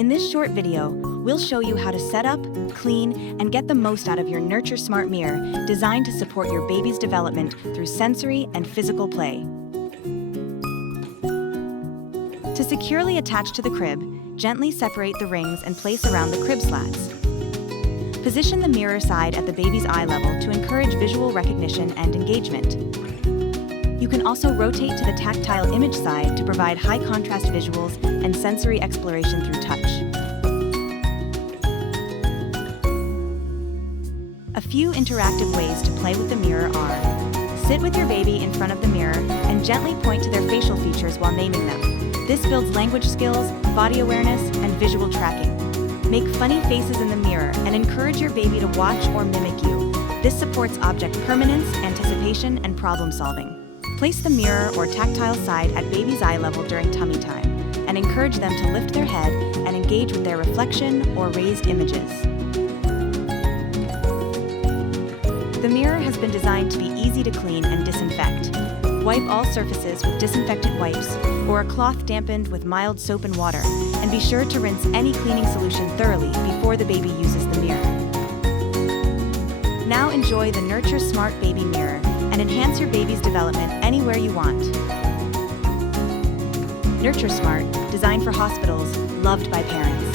In this short video, we'll show you how to set up, clean, and get the most out of your Nurture Smart Mirror, designed to support your baby's development through sensory and physical play. To securely attach to the crib, gently separate the rings and place around the crib slats. Position the mirror side at the baby's eye level to encourage visual recognition and engagement. You can also rotate to the tactile image side to provide high-contrast visuals and sensory exploration through touch. A few interactive ways to play with the mirror are: sit with your baby in front of the mirror and gently point to their facial features while naming them. This builds language skills, body awareness, and visual tracking. Make funny faces in the mirror and encourage your baby to watch or mimic you. This supports object permanence, anticipation, and problem solving. Place the mirror or tactile side at baby's eye level during tummy time, and encourage them to lift their head and engage with their reflection or raised images. The mirror has been designed to be easy to clean and disinfect. Wipe all surfaces with disinfectant wipes or a cloth dampened with mild soap and water, and be sure to rinse any cleaning solution thoroughly before the baby uses the mirror. Now enjoy the Nurture Smart Baby Mirror and enhance your baby's development anywhere you want. Nurture Smart, designed for hospitals, loved by parents.